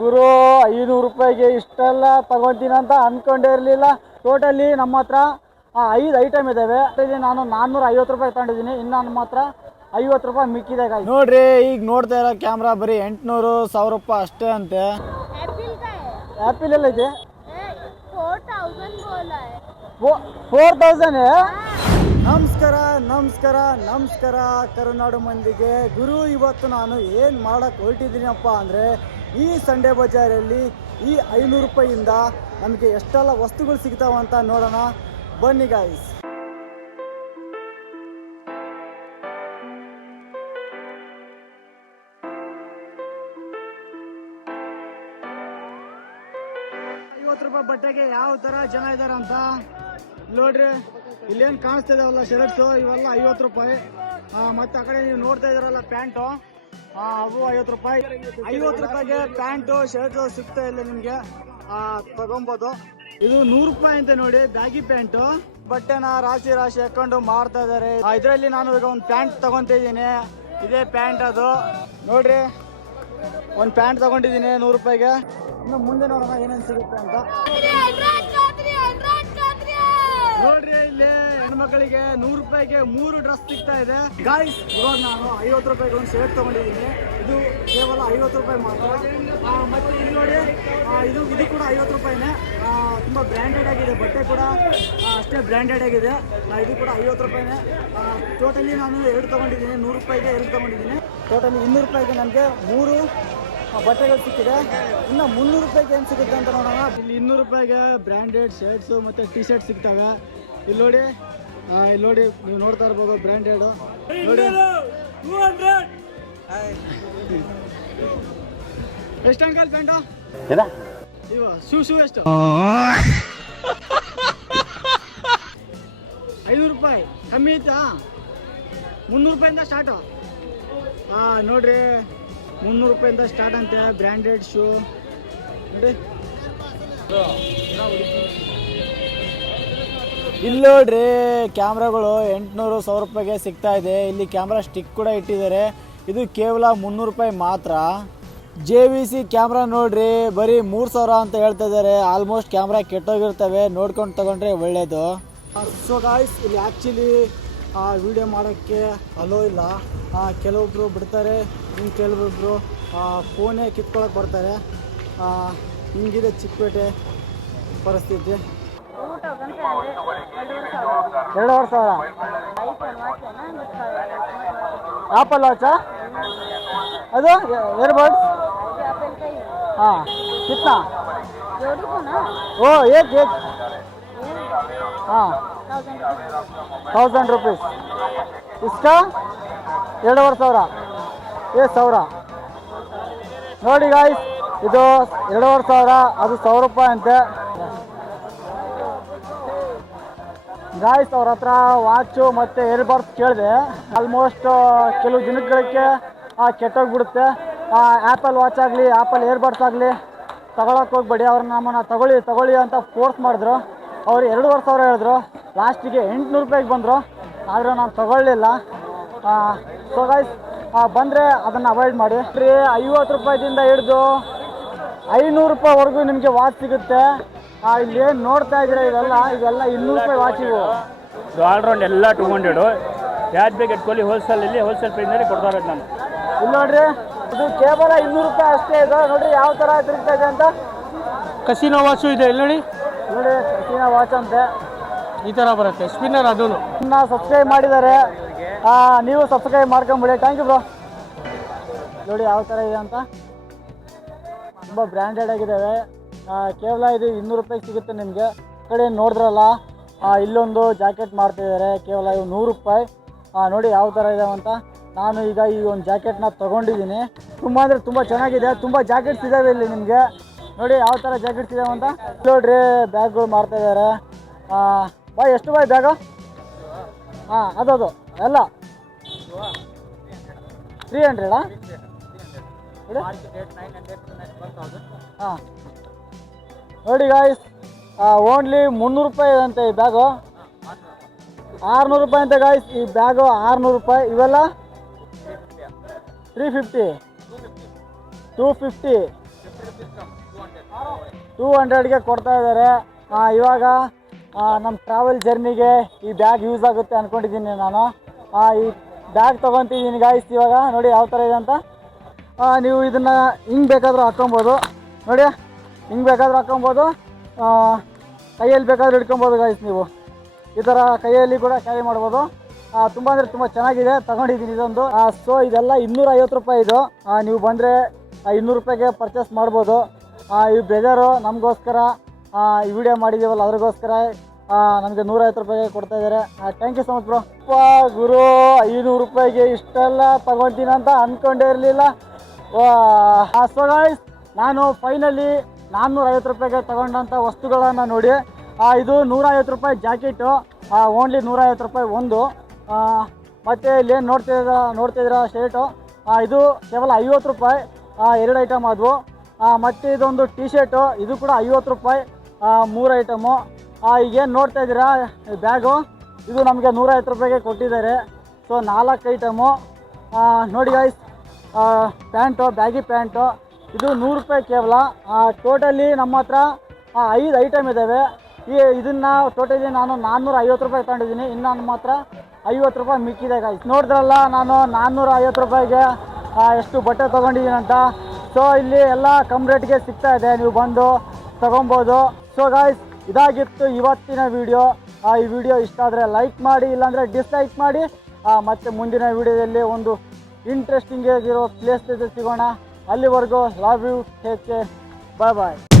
ಗುರು 500 ರೂಪಾಯಿಗೆ ಇಷ್ಟೆಲ್ಲ ತಗೊತೀನಿ ಅಂತ ಅನ್ಕೊಂಡೇ ಇರಲಿಲ್ಲ. ಟೋಟಲಿ ನಮ್ಮ ಹತ್ರ 5 ಐಟಮ್ ಇದಾವೆ. ನಾನು 450 ರೂಪಾಯಿ ತಗೊಂಡಿದ್ದೀನಿ. ಇನ್ನು ನಮ್ಮ ಹತ್ರ 50 ರೂಪಾಯಿ ಮಿಕ್ಕಿದೆ ಗಾಯ್ಸ್. ನೋಡ್ರಿ, ಈಗ ನೋಡ್ತಾ ಇರೋ ಕ್ಯಾಮ್ರಾ ಬರೀ 800 1000 ರೂಪಾಯಿ ಅಷ್ಟೇ ಅಂತೆ. ಆ್ಯಪಿಲ್ ಎಲ್ಲ ಇದೆ 4000. ನಮಸ್ಕಾರ ನಮಸ್ಕಾರ ನಮಸ್ಕಾರ ಕರುನಾಡು ಮಂದಿಗೆ. ಗುರು, ಇವತ್ತು ನಾನು ಏನು ಮಾಡಕ್ಕೆ ಹೊರಟಿದ್ದೀನಪ್ಪ ಅಂದರೆ, ಈ ಸಂಡೇ ಬಜಾರಲ್ಲಿ ಈ 500 ರೂಪಾಯಿಯಿಂದ ನಮಗೆ ಎಷ್ಟೆಲ್ಲ ವಸ್ತುಗಳು ಸಿಗ್ತಾವಂತ ನೋಡೋಣ ಬನ್ನಿ ಗಾಯ್ಸ್. 50 ರೂಪಾಯಿ ಬಟ್ಟೆಗೆ ಯಾವ ಥರ ಜನ ಇದ್ದಾರೆ ಅಂತ ನೋಡ್ರಿ. ಇಲ್ಲೇನು ಕಾಣಿಸ್ತಿದಾವಲ್ಲ ಶರ್ಟ್ಸು, ಇವೆಲ್ಲ 50 ರೂಪಾಯಿ. ಮತ್ತು ಆ ಕಡೆ ನೀವು ನೋಡ್ತಾ ಇದ್ದಾರಲ್ಲ ಪ್ಯಾಂಟು, ಅವು 50 ರೂಪಾಯಿ. 50 ರೂಪಾಯಿಗೆ ಪ್ಯಾಂಟು ಶರ್ಟು ಸಿಗ್ತಾ ಇಲ್ಲ ನಿಮಗೆ, ತಗೊಬೋದು. ಇದು 100 ರೂಪಾಯಿ ಅಂತ ನೋಡಿ, ಬ್ಯಾಗಿ ಪ್ಯಾಂಟು. ಬಟ್ಟೆನ ರಾಶಿ ರಾಶಿ ಹಾಕೊಂಡು ಮಾರ್ತಾ ಇದ್ದಾರೆ. ಇದರಲ್ಲಿ ನಾನು ಈಗ ಒಂದು ಪ್ಯಾಂಟ್ ತಗೊಂತ ಇದ್ದೀನಿ. ಇದೇ ಪ್ಯಾಂಟ್ ಅದು ನೋಡ್ರಿ, ಒಂದು ಪ್ಯಾಂಟ್ ತಗೊಂಡಿದ್ದೀನಿ 100 ರೂಪಾಯಿಗೆ. ಇನ್ನು ಮುಂದೆ ನೋಡೋಣ ಏನೇನು ಸಿಗುತ್ತೆ ಅಂತ. ನೋಡ್ರಿ, ಇಲ್ಲಿ ಹೆಣ್ಮಕ್ಳಿಗೆ 100 ರೂಪಾಯಿಗೆ 3 ಡ್ರೆಸ್ ಸಿಗ್ತಾ ಇದೆ ಗಾಯ್ಸ್. ಇವಾಗ ನಾನು 50 ರೂಪಾಯಿಗೆ ಒಂದು ಶರ್ಟ್ ತಗೊಂಡಿದ್ದೀನಿ. ಇದು ಕೇವಲ 50 ರೂಪಾಯಿ ಮಾತ್ರ. ಮತ್ತೆ ಇಲ್ಲಿ ನೋಡಿ, ಇದು ಕೂಡ 50 ರೂಪಾಯಿನೇ. ತುಂಬ ಬ್ರ್ಯಾಂಡೆಡ್ ಆಗಿದೆ, ಬಟ್ಟೆ ಕೂಡ ಅಷ್ಟೇ ಬ್ರ್ಯಾಂಡೆಡ್ ಆಗಿದೆ. ಇದು ಕೂಡ 50 ರೂಪಾಯಿನೇ. ಟೋಟಲಿ ನಾನು 2 ತಗೊಂಡಿದ್ದೀನಿ, 100 ರೂಪಾಯಿಗೆ 2 ತಗೊಂಡಿದ್ದೀನಿ. ಟೋಟಲಿ 200 ರೂಪಾಯಿಗೆ ನನಗೆ 3 ಬಟ್ಟೆಗಳು ಸಿಕ್ಕಿದೆ. ಇನ್ನು 300 ರೂಪಾಯಿಗೆ ಏನು ಸಿಗುತ್ತೆ ಅಂತ ನೋಡೋಣ. ಇಲ್ಲಿ 200 ರೂಪಾಯಿಗೆ ಬ್ರ್ಯಾಂಡೆಡ್ ಶರ್ಟ್ಸು ಮತ್ತು ಟಿ ಶರ್ಟ್ ಸಿಗ್ತವೆ. ಇಲ್ಲಿ ನೋಡಿ, ನೀವು ನೋಡ್ತಾ ಇರ್ಬೋದು ಬ್ರ್ಯಾಂಡೆಡು. ನೋಡಿ ಎಷ್ಟು ಅಂಕಲ್ ಪ್ಯಾಂಟು? ಇವು ಶೂ ಎಷ್ಟು? 500 ರೂಪಾಯಿ ಕಮ್ಮಿ ಐತಾ? 300 ರೂಪಾಯಿಂದ ಸ್ಟಾರ್ಟು. ನೋಡ್ರಿ, 300 ರೂಪಾಯಿಂದ ಸ್ಟಾರ್ಟ್ ಅಂತೆ ಬ್ರ್ಯಾಂಡೆಡ್ ಶೂ. ನೋಡಿ, ಇಲ್ಲಿ ನೋಡ್ರಿ, ಕ್ಯಾಮ್ರಾಗಳು 800 1000 ರೂಪಾಯಿಗೆ ಸಿಗ್ತಾ ಇದೆ. ಇಲ್ಲಿ ಕ್ಯಾಮ್ರಾ ಸ್ಟಿಕ್ ಕೂಡ ಇಟ್ಟಿದ್ದಾರೆ. ಇದು ಕೇವಲ 300 ರೂಪಾಯಿ ಮಾತ್ರ. JVC ಕ್ಯಾಮ್ರಾ ನೋಡ್ರಿ, ಬರೀ 3000 ಅಂತ ಹೇಳ್ತಾ ಇದ್ದಾರೆ. ಆಲ್ಮೋಸ್ಟ್ ಕ್ಯಾಮ್ರಾ ಕೆಟ್ಟೋಗಿರ್ತವೆ, ನೋಡ್ಕೊಂಡು ತಗೊಂಡ್ರೆ ಒಳ್ಳೇದು. ಸೊ ಗಾಯ್ಸ್, ಇಲ್ಲಿ ಆ್ಯಕ್ಚುಲಿ ವಿಡಿಯೋ ಮಾಡೋಕ್ಕೆ ಅಲೋ ಇಲ್ಲ. ಕೆಲವೊಬ್ಬರು ಬಿಡ್ತಾರೆ, ಇನ್ನು ಕೆಲವೊಬ್ಬರು ಫೋನೇ ಕಿತ್ಕೊಳ್ಳೋಕೆ ಬರ್ತಾರೆ. ಹಿಂಗಿದೆ ಚಿಕ್ಕಪೇಟೆ ಪರಿಸ್ಥಿತಿ. 2500 ಆಪಲ್ ವಾಚಾ? ಅದು ಏರ್ಬಡ್ಸ್? हाँ कितना? ओ एक हाँ 1000 रुपीस. इसका 2500. ये 1000 ನೋಡಿ ಗಾಯ್ಸ್, ಇದು 2500, ಅದು 1000 ರೂಪಾಯಿ ಅಂತೆ ಗಾಯ್ಸ್. ಅವ್ರ ಹತ್ರ ವಾಚು ಮತ್ತು ಏರ್ಬಡ್ಸ್ ಕೇಳಿದೆ. ಆಲ್ಮೋಸ್ಟ್ ಕೆಲವು ದಿನಗಳಿಗೆ ಕೆಟ್ಟೋಗ್ಬಿಡುತ್ತೆ. ಆ್ಯಪಲ್ ವಾಚ್ ಆಗಲಿ, ಆ್ಯಪಲ್ ಏರ್ಬಡ್ಸ್ ಆಗಲಿ ತಗೊಳಕ್ಕೆ ಹೋಗ್ಬೇಡಿ. ಅವ್ರನ್ನ ನಮ್ಮನ್ನು ತಗೊಳ್ಳಿ ಅಂತ ಫೋರ್ಸ್ ಮಾಡಿದ್ರು. ಅವ್ರು 2500 ಹೇಳಿದ್ರು. ಲಾಸ್ಟಿಗೆ 800 ರೂಪಾಯಿಗೆ ಬಂದರು, ಆದರೆ ನಾನು ತಗೊಳ್ಳಿಲ್ಲ. ಸೊ ಗೈಸ್, ಬಂದರೆ ಅದನ್ನು ಅವಾಯ್ಡ್ ಮಾಡಿ. 50 ರೂಪಾಯಿದಿಂದ ಹಿಡಿದು 500 ರೂಪಾಯಿವರೆಗೂ ನಿಮಗೆ ವಾಚ್ ಸಿಗುತ್ತೆ. ಇಲ್ಲಿ ಏನು ನೋಡ್ತಾ ಇದ್ದೀರಾ, ಇವೆಲ್ಲ 200 ರೂಪಾಯಿ ವಾಚ್. ಇವು ಆಲ್ರೌಂಡ್ ಎಲ್ಲ 200. ಯಾವ್ದು ಬೇಕು ಎತ್ಕೊಳ್ಳಿ. ಹೋಲ್ಸೇಲ್ ಪ್ರೈಸ್ನಲ್ಲಿ ಕೊಡ್ತಾ ಇರೋದು ನಾನು. ಇಲ್ಲಿ ನೋಡ್ರಿ, ಇದು ಕೇವಲ 200 ರೂಪಾಯಿ ಅಷ್ಟೇ ಇದೆ. ನೋಡ್ರಿ ಯಾವ ಥರ ತಿರುಗ್ತಾ ಇದೆ ಅಂತ. ಕಸಿನೋ ವಾಚು ಇದೆ, ಇಲ್ಲಿ ನೋಡಿ ಕಸಿನೋ ವಾಚ್ ಅಂತೆ. ಈ ಥರ ಬರುತ್ತೆ ಸ್ಪಿನ್ನರ್. ಅದು ಸಬ್ಸ್ಕ್ರೈಬ್ ಮಾಡಿದ್ದಾರೆ, ನೀವು ಸಬ್ಸ್ಕ್ರೈಬ್ ಮಾಡ್ಕೊಂಬಿಡಿ. Thank you bro. ನೋಡಿ ಯಾವ ಥರ ಇದೆ ಅಂತ, ತುಂಬ ಬ್ರ್ಯಾಂಡೆಡ್ ಆಗಿದ್ದಾವೆ. ಕೇವಲ ಇದು 200 ರೂಪಾಯಿಗೆ ಸಿಗುತ್ತೆ ನಿಮಗೆ. ಕಡೆ ನೋಡಿದ್ರಲ್ಲ, ಇಲ್ಲೊಂದು ಜಾಕೆಟ್ ಮಾಡ್ತಿದ್ದಾರೆ, ಕೇವಲ ಇವು 100 ರೂಪಾಯಿ. ನೋಡಿ ಯಾವ ಥರ ಇದಾವಂತ. ನಾನು ಈಗ ಈ ಒಂದು ಜಾಕೆಟ್ನ ತೊಗೊಂಡಿದ್ದೀನಿ. ತುಂಬ ಅಂದರೆ ತುಂಬ ಚೆನ್ನಾಗಿದೆ. ತುಂಬ ಜಾಕೆಟ್ಸ್ ಇದ್ದಾವೆ ಇಲ್ಲಿ ನಿಮಗೆ. ನೋಡಿ ಯಾವ ಥರ ಜಾಕೆಟ್ಸ್ ಇದಾವಂತ. ನೋಡ್ರಿ, ಬ್ಯಾಗ್ಗಳು ಮಾಡ್ತಾಯಿದ್ದಾರೆ. ಬಾಯ್ ಎಷ್ಟು ಬಾಯ್ ಬ್ಯಾಗು? ಅದು ಎಲ್ಲ 300. ನೋಡಿ ಗಾಯ್ಸ್, ಓನ್ಲಿ 300 ರೂಪಾಯಿ ಅಂತೆ ಈ ಬ್ಯಾಗು. 600 ರೂಪಾಯಿ ಅಂತೆ ಗಾಯ್ಸ್ ಈ ಬ್ಯಾಗು. 600 ರೂಪಾಯಿ. ಇವೆಲ್ಲ 350, 250, 200ಗೆ ಕೊಡ್ತಾ ಇದ್ದಾರೆ. ಇವಾಗ ನಮ್ಮ ಟ್ರಾವೆಲ್ ಜರ್ನಿಗೆ ಈ ಬ್ಯಾಗ್ ಯೂಸ್ ಆಗುತ್ತೆ ಅಂದ್ಕೊಂಡಿದ್ದೀನಿ ನಾನು. ಈ ಬ್ಯಾಗ್ ತೊಗೊತಿದ್ದೀನಿ ಗಾಯ್ಸ್. ಇವಾಗ ನೋಡಿ ಯಾವ ಥರ ಇದೆ ಅಂತ. ನೀವು ಇದನ್ನು ಹಿಂಗೆ ಬೇಕಾದರೂ ಹಾಕ್ಕೊಬೋದು ನೋಡಿ, ಹಿಂಗೆ ಬೇಕಾದರೂ ಹಾಕ್ಕೊಬೋದು, ಕೈಯಲ್ಲಿ ಬೇಕಾದರೂ ಹಿಡ್ಕೊಬೋದು ಗಾಯ್ಸ್. ನೀವು ಈ ಥರ ಕೈಯಲ್ಲಿ ಕೂಡ ಕ್ಯಾರಿ ಮಾಡ್ಬೋದು. ತುಂಬ ಅಂದರೆ ತುಂಬ ಚೆನ್ನಾಗಿದೆ, ತಗೊಂಡಿದ್ದೀನಿ ಇದೊಂದು. ಸೊ ಇದೆಲ್ಲ 250 ರೂಪಾಯಿ ಇದು. ನೀವು ಬಂದರೆ 200 ರೂಪಾಯಿಗೆ ಪರ್ಚೇಸ್ ಮಾಡ್ಬೋದು. ಈ ಬ್ರೆಜರು ನಮಗೋಸ್ಕರ ಈ ವಿಡಿಯೋ ಮಾಡಿದ್ದೀವಲ್ಲ ಅದ್ರಿಗೋಸ್ಕರ ನಮಗೆ 150 ರೂಪಾಯಿಗೆ ಕೊಡ್ತಾ ಇದ್ದಾರೆ. Thank you so much bro. ಗುರು 500 ರೂಪಾಯಿಗೆ ಇಷ್ಟೆಲ್ಲ ತಗೊತೀನಿ ಅಂತ ಅಂದ್ಕೊಂಡೇ ಇರಲಿಲ್ಲ. ಸೊ ಗೈಸ್, ನಾನು ಫೈನಲಿ 450 ರೂಪಾಯಿಗೆ ತಗೊಂಡಂಥ ವಸ್ತುಗಳನ್ನು ನೋಡಿ, ಇದು 150 ರೂಪಾಯಿ ಜಾಕೆಟು, ಓನ್ಲಿ 150 ರೂಪಾಯಿ ಒಂದು. ಮತ್ತು ಇಲ್ಲೇನು ನೋಡ್ತಿದ್ದೀರಾ ಶರ್ಟು, ಇದು ಕೇವಲ 50 ರೂಪಾಯಿ 2 ಐಟಮ್ ಆದವು. ಮತ್ತು ಇದೊಂದು ಟಿ ಶರ್ಟು, ಇದು ಕೂಡ 50 ರೂಪಾಯಿ 3 ಐಟಮು. ಈಗೇನು ನೋಡ್ತಾ ಇದ್ದೀರಾ ಬ್ಯಾಗು, ಇದು ನಮಗೆ 150 ರೂಪಾಯಿಗೆ ಕೊಟ್ಟಿದ್ದಾರೆ. ಸೊ 4 ಐಟಮು ನೋಡಿ ಗೈಸ್. ಪ್ಯಾಂಟು, ಬ್ಯಾಗಿ ಪ್ಯಾಂಟು, ಇದು 100 ರೂಪಾಯಿ ಕೇವಲ. ಟೋಟಲಿ ನಮ್ಮ ಹತ್ರ 5 ಐಟಮ್ ಇದ್ದಾವೆ. ಇದನ್ನು ಟೋಟಲಿ ನಾನು 450 ರೂಪಾಯಿ ತಗೊಂಡಿದ್ದೀನಿ. ಇನ್ನು ನಮ್ಮ ಹತ್ರ 50 ರೂಪಾಯಿ ಮಿಕ್ಕಿದೆ ಗಾಯ್ಸ್. ನೋಡಿದ್ರಲ್ಲ ನಾನು 450 ರೂಪಾಯಿಗೆ ಎಷ್ಟು ಬಟ್ಟೆ ತೊಗೊಂಡಿದ್ದೀನಿ ಅಂತ. ಸೊ ಇಲ್ಲಿ ಎಲ್ಲ ಕಮ್ ರೇಟ್ಗೆ ಸಿಗ್ತಾ ಇದೆ, ನೀವು ಬಂದು ತೊಗೊಬೋದು. ಸೊ ಗಾಯ್ಸ್, ಇದಾಗಿತ್ತು ಇವತ್ತಿನ ವಿಡಿಯೋ. ಈ ವಿಡಿಯೋ ಇಷ್ಟ ಆದರೆ ಲೈಕ್ ಮಾಡಿ, ಇಲ್ಲಾಂದರೆ ಡಿಸ್ಲೈಕ್ ಮಾಡಿ. ಮತ್ತು ಮುಂದಿನ ವಿಡಿಯೋದಲ್ಲಿ ಒಂದು ಇಂಟ್ರೆಸ್ಟಿಂಗ್ ಆಗಿರೋ ಪ್ಲೇಸ್ ಜೊತೆ ಸಿಗೋಣ. ಅಲ್ಲಿವರೆಗೂ love you, take care, bye bye.